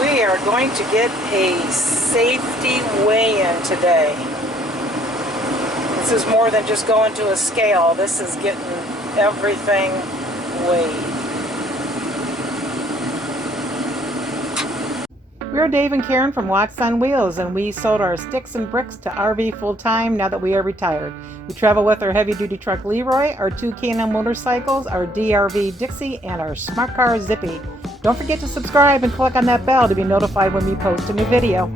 We are going to get a safety weigh-in today. This is more than just going to a scale. This is getting everything weighed. We're Dave and Karen from Wax on Wheels, and we sold our sticks and bricks to RV full-time now that we are retired. We travel with our heavy-duty truck Leroy, our two K&N motorcycles, our DRV Dixie, and our smart car Zippy. Don't forget to subscribe and click on that bell to be notified when we post a new video.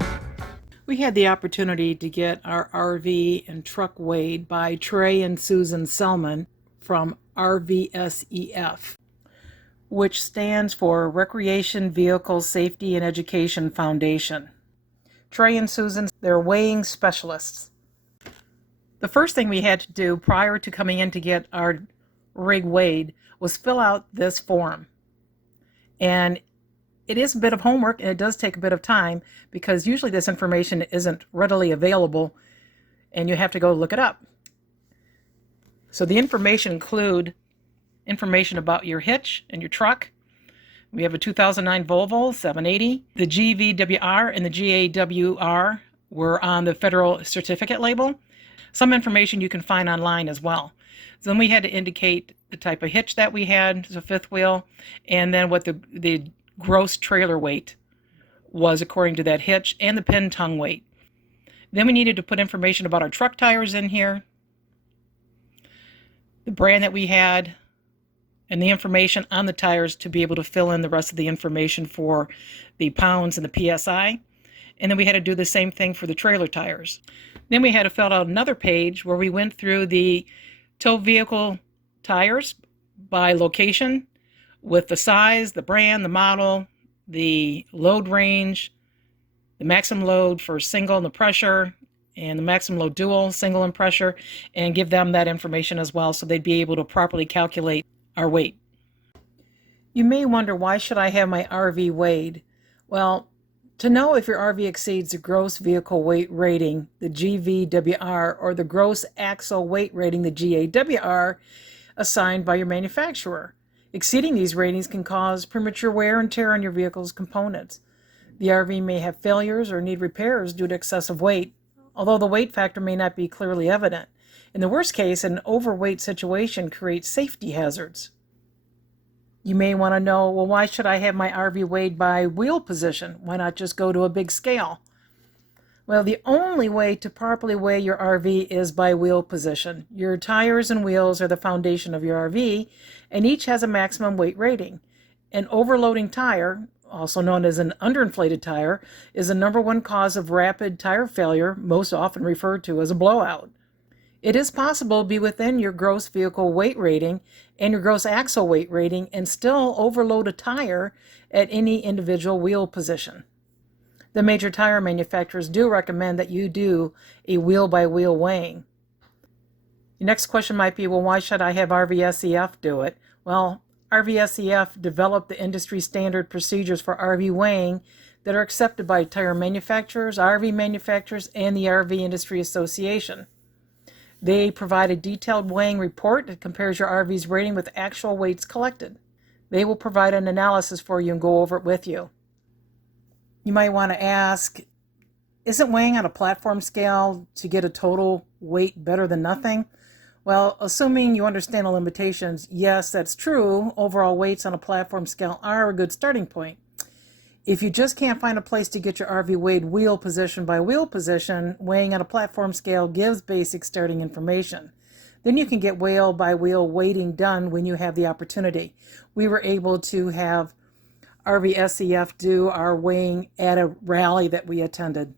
We had the opportunity to get our RV and truck weighed by Trey and Susan Selman from RVSEF, which stands for Recreation Vehicle Safety and Education Foundation. Trey and Susan, they're weighing specialists. The first thing we had to do prior to coming in to get our rig weighed was fill out this form. And it is a bit of homework, and it does take a bit of time because usually this information isn't readily available and you have to go look it up. So the information include information about your hitch and your truck. We have a 2009 Volvo 780. The GVWR and the GAWR were on the federal certificate label. Some information you can find online as well. So then we had to indicate the type of hitch that we had, the fifth wheel, and then what the gross trailer weight was according to that hitch, and the pin tongue weight. Then we needed to put information about our truck tires in here, the brand that we had, and the information on the tires to be able to fill in the rest of the information for the pounds and the PSI. And then we had to do the same thing for the trailer tires. Then we had to fill out another page where we went through the tow vehicle tires by location with the size, the brand, the model, the load range, the maximum load for single and the pressure, and the maximum load dual, single and pressure, and give them that information as well so they'd be able to properly calculate our weight. You may wonder, why should I have my RV weighed? Well, to know if your RV exceeds the gross vehicle weight rating, the GVWR, or the gross axle weight rating, the GAWR, assigned by your manufacturer. Exceeding these ratings can cause premature wear and tear on your vehicle's components. The RV may have failures or need repairs due to excessive weight, although the weight factor may not be clearly evident. In the worst case, an overweight situation creates safety hazards. You may want to know, well, why should I have my RV weighed by wheel position? Why not just go to a big scale? Well, the only way to properly weigh your RV is by wheel position. Your tires and wheels are the foundation of your RV, and each has a maximum weight rating. An overloading tire, also known as an underinflated tire, is the number one cause of rapid tire failure, most often referred to as a blowout. It is possible to be within your gross vehicle weight rating and your gross axle weight rating and still overload a tire at any individual wheel position. The major tire manufacturers do recommend that you do a wheel-by-wheel weighing. Your next question might be, well, why should I have RVSEF do it? Well, RVSEF developed the industry standard procedures for RV weighing that are accepted by tire manufacturers, RV manufacturers, and the RV Industry Association. They provide a detailed weighing report that compares your RV's rating with actual weights collected. They will provide an analysis for you and go over it with you. You might want to ask, isn't weighing on a platform scale to get a total weight better than nothing? Well, assuming you understand the limitations, yes, that's true. Overall weights on a platform scale are a good starting point. If you just can't find a place to get your RV weighed wheel position by wheel position, weighing on a platform scale gives basic starting information. Then you can get wheel by wheel weighting done when you have the opportunity. We were able to have RVSEF do our weighing at a rally that we attended.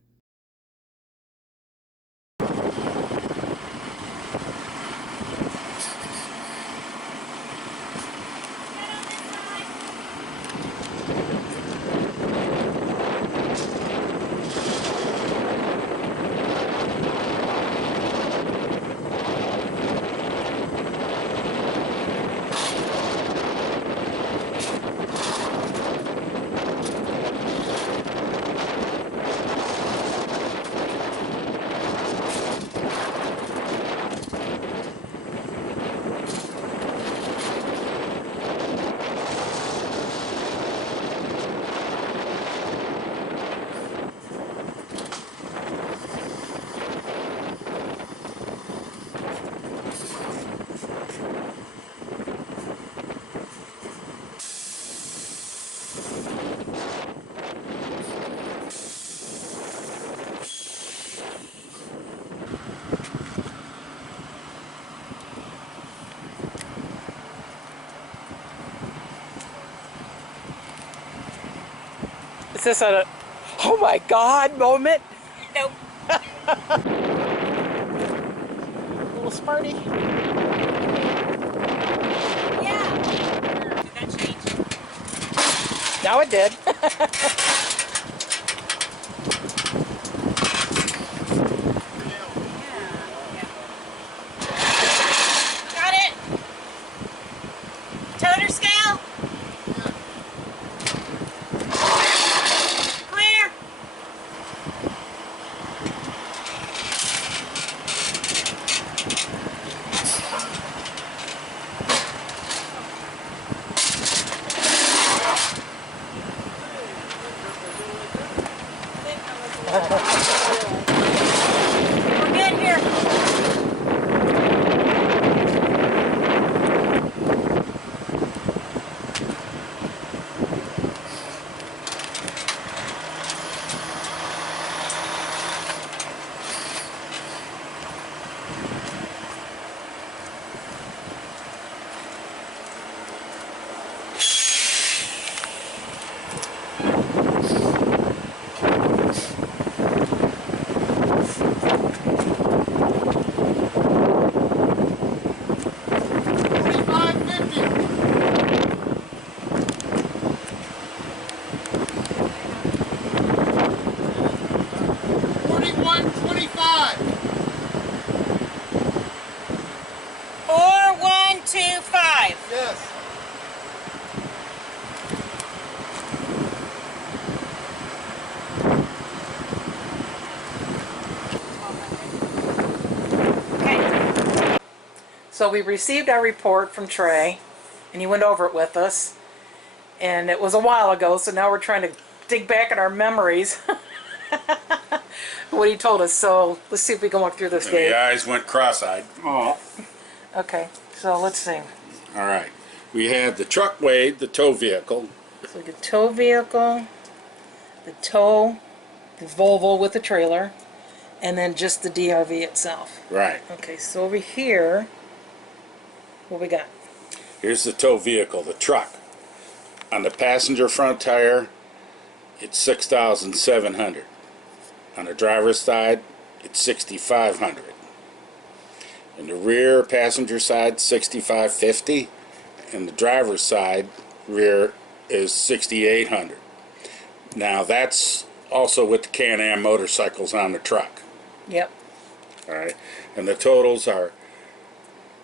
Is this a oh my God moment? Nope. A little Sparty. Yeah. Did that change? Now it did. Got it. Toner scale. Clear. We're good here. Yes. Okay. So we received our report from Trey, and he went over it with us. And it was a while ago, so now we're trying to dig back at our memories. What he told us. So let's see if we can walk through this, And Dave. the eyes went cross-eyed. Oh. Okay, so let's see. All right. We had the truck weighed, the tow vehicle. So the tow vehicle, the Volvo with the trailer, and then just the DRV itself. Right. Okay, so over here, what we got? Here's the tow vehicle, the truck. On the passenger front tire, it's 6,700. On the driver's side, it's 6,500. In the rear passenger side, 6,550. And the driver's side rear is 6,800. Now that's also with the Can-Am motorcycles on the truck. Yep. All right, and the totals are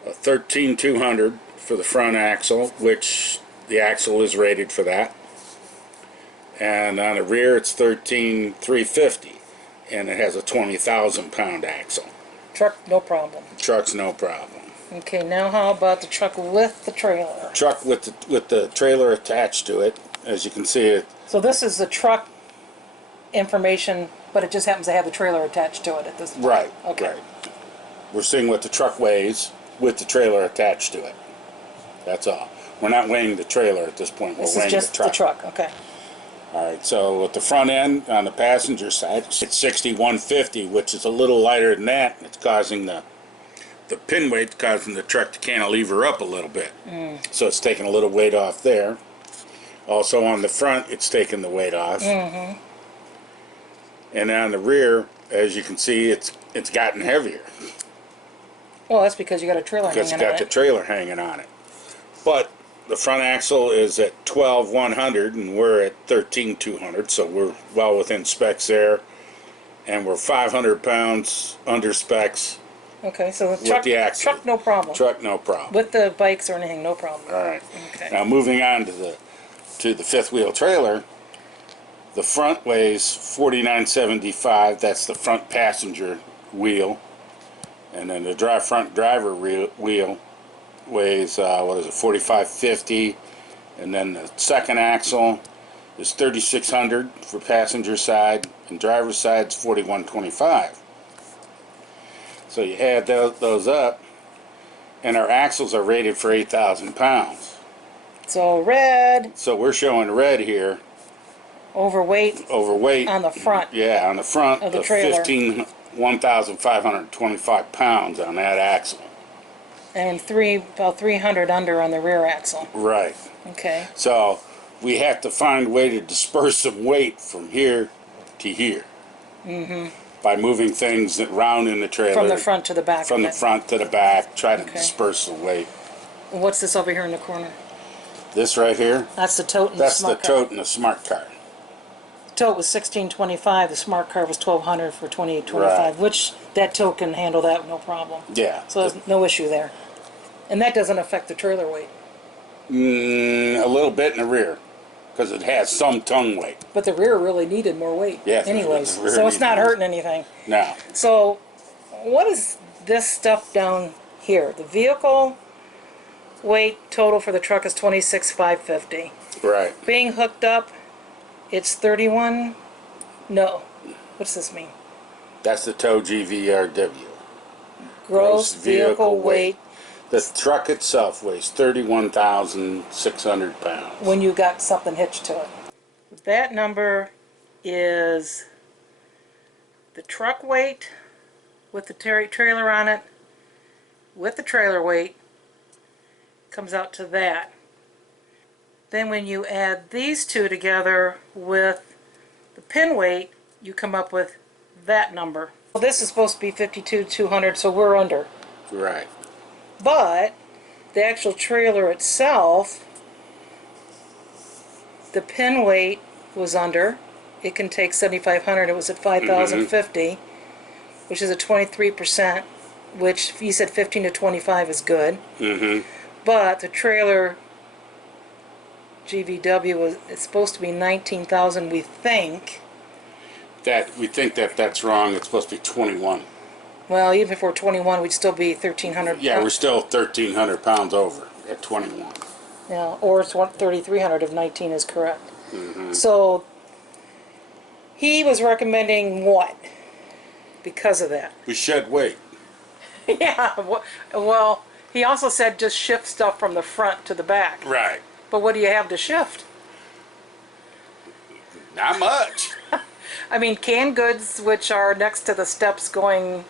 13,200 for the front axle, which the axle is rated for that. And on the rear, it's 13,350, and it has a 20,000 pound axle. Truck, no problem. Truck's no problem. Okay, now how about the truck with the trailer? Truck with the trailer attached to it, as you can see it. So this is the truck information, but it just happens to have the trailer attached to it at this point. Right. Okay. Right. We're seeing what the truck weighs with the trailer attached to it. That's all. We're not weighing the trailer at this point. We're This weighing is just the truck. Okay. All right. So at the front end on the passenger side, it's 6,150, which is a little lighter than that. It's causing the pin weight causing the truck to cantilever up a little bit. So it's taking a little weight off there. Also on the front, it's taking the weight off. And on the rear, as you can see, it's gotten heavier. Well, that's because you got a trailer Because hanging it's on got the it. trailer hanging on it. But the front axle is at 12,100 and we're at 13,200, so we're well within specs there. And we're 500 pounds under specs. Okay, so the With truck, the axle. truck, no problem. Truck, no problem. With the bikes or anything, no problem. All right. Okay. Now moving on to the fifth wheel trailer, the front weighs 4975. That's the front passenger wheel, and then the front driver wheel weighs 4550, and then the second axle is 3600 for passenger side, and driver's side's 4125. So you add those up, and our axles are rated for 8,000 pounds. So red, So we're showing red here, overweight overweight. on the front. Yeah, on the front Of the trailer. 1,525 pounds on that axle. And about 300 under on the rear axle. Right. Okay. So we have to find a way to disperse some weight from here to here. By moving things around in the trailer. From the front to the back. From the front to the back, try to Okay. disperse the weight. And what's this over here in the corner? This right here, That's the tote and that's the the smart car. tote and the smart car. Tote was $16.25. The smart car was $1,200 for $28.25, Right. which that tote can handle that no problem. Yeah. So there's no issue there. And that doesn't affect the trailer weight. A little bit in the rear, because it has some tongue weight. But the rear really needed more weight. Yeah, Anyways, the rear so it's needed not more. hurting anything. No. So what is this stuff down here? The vehicle weight total for the truck is $26,550. Right. Being hooked up, it's 31. No. What's this mean? That's the tow GVRW. Gross vehicle weight The truck itself weighs 31,600 pounds. when you got something hitched to it. That number is the truck weight with the trailer on it, with the trailer weight, comes out to that. Then when you add these two together with the pin weight, you come up with that number. Well, this is supposed to be 52,200, so we're under. Right. But the actual trailer itself, the pin weight was under. It can take 7,500. It was at 5,050, which is a 23%, which you said 15 to 25 is good. But the trailer GVW was, it's supposed to be 19,000, we think. We think that that's wrong. It's supposed to be 21. Well, even if we're 21, we'd still be 1,300. Yeah, we're still 1,300 pounds over at 21. Yeah, or it's 3,300 if 19 is correct. So he was recommending what? Because of that. We shed weight. Yeah. Well, he also said just shift stuff from the front to the back. Right. But what do you have to shift? Not much. I mean, canned goods, which are next to the steps going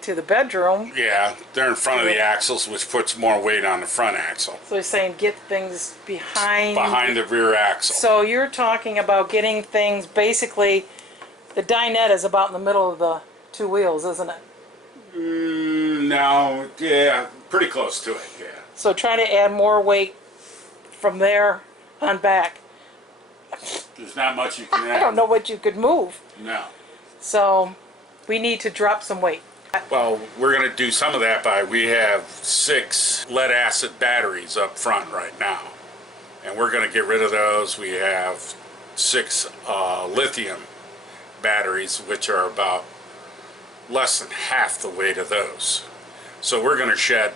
to the bedroom. Yeah, they're in front of the axles, which puts more weight on the front axle. So he's saying get things behind. Behind the rear axle. So you're talking about getting things, basically, the dinette is about in the middle of the two wheels, isn't it? No, yeah, pretty close to it, yeah. So try to add more weight from there on back. There's not much you can add. I don't know what you could move. No. So we need to drop some weight. Well, we're going to do some of that we have 6 lead acid batteries up front right now. And we're going to get rid of those. We have 6 lithium batteries, which are about less than half the weight of those. So we're going to shed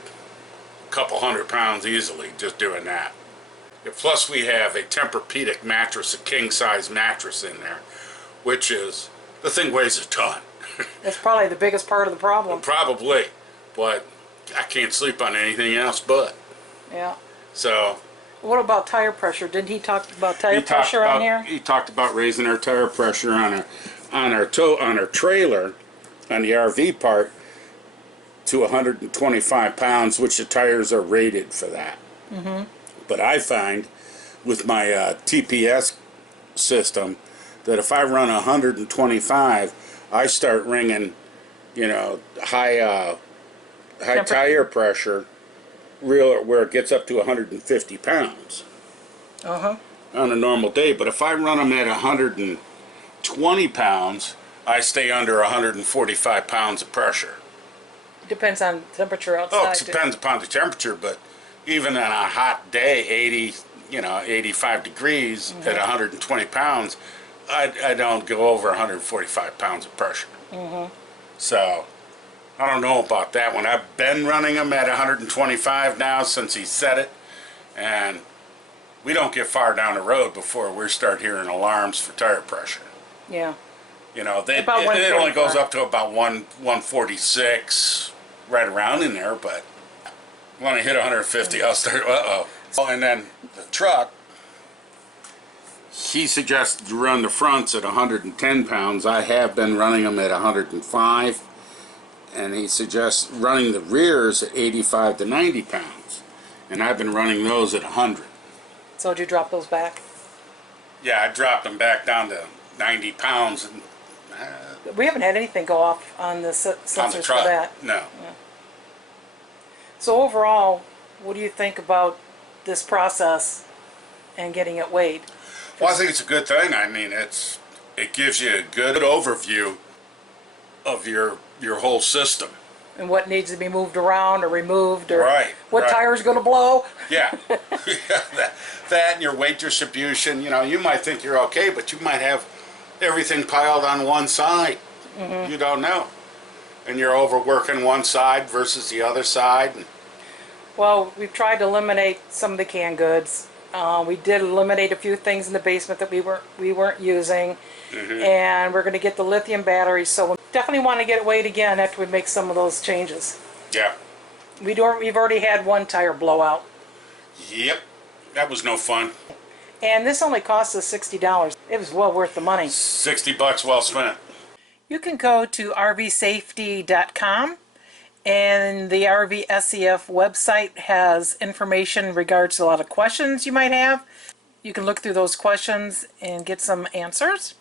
a couple hundred pounds easily just doing that. Plus we have a Tempur-Pedic mattress, a king-size mattress in there, which is, the thing weighs a ton. That's probably the biggest part of the problem. Probably, but I can't sleep on anything else but. Yeah. So. What about tire pressure? Didn't he talk about tire He pressure on here? He talked about raising our tire pressure on our trailer, on the RV part, to 125 pounds, which the tires are rated for that. But I find with my TPS system that if I run 125, I start ringing, high tire pressure, where it gets up to 150 pounds on a normal day. But if I run them at 120 pounds, I stay under 145 pounds of pressure. Depends on temperature outside. Oh, it depends upon the temperature, but even on a hot day, 85 degrees at 120 pounds, I don't go over 145 pounds of pressure. So I don't know about that one. I've been running them at 125 now since he said it, and we don't get far down the road before we start hearing alarms for tire pressure. Yeah. It About only goes 145. up to about 146, right around in there, but when I hit 150, I'll start, uh-oh. And then the truck, he suggested to run the fronts at 110 pounds. I have been running them at 105, and he suggests running the rears at 85 to 90 pounds, and I've been running those at 100. So did you drop those back? Yeah, I dropped them back down to 90 pounds and, We haven't had anything go off on the on sensors the for truck. that. No. So overall, what do you think about this process and getting it weighed? Well, I think it's a good thing. I mean, it gives you a good overview of your whole system. And what needs to be moved around or removed, or Right, what right. tire's going to blow? Yeah. that and your weight distribution. You know, you might think you're okay, but you might have everything piled on one side. You don't know. And you're overworking one side versus the other side. Well, we've tried to eliminate some of the canned goods. We did eliminate a few things in the basement that we weren't using, and we're going to get the lithium batteries. So we definitely want to get it weighed again after we make some of those changes. Yeah. We've already had one tire blowout, Yep. That was no fun. and this only cost us $60. It was well worth the money. $60 well spent. You can go to rvsafety.com, and the RVSEF website has information in regards to a lot of questions you might have. You can look through those questions and get some answers.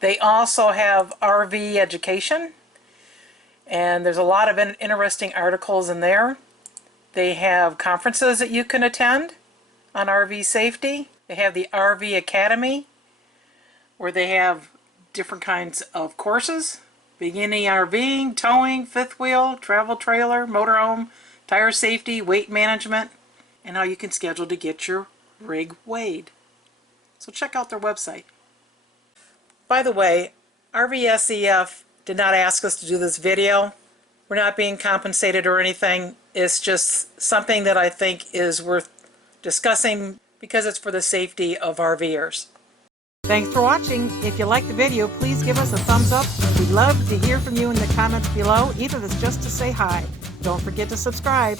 They also have RV education, and there's a lot of interesting articles in there. They have conferences that you can attend on RV safety. They have the RV Academy, where they have different kinds of courses: beginning RVing, towing, fifth wheel, travel trailer, motorhome, tire safety, weight management, and how you can schedule to get your rig weighed. So check out their website. By the way, RVSEF did not ask us to do this video. We're not being compensated or anything. It's just something that I think is worth discussing because it's for the safety of RVers. Thanks for watching. If you liked the video, please give us a thumbs up. We'd love to hear from you in the comments below, even if it's just to say hi. Don't forget to subscribe.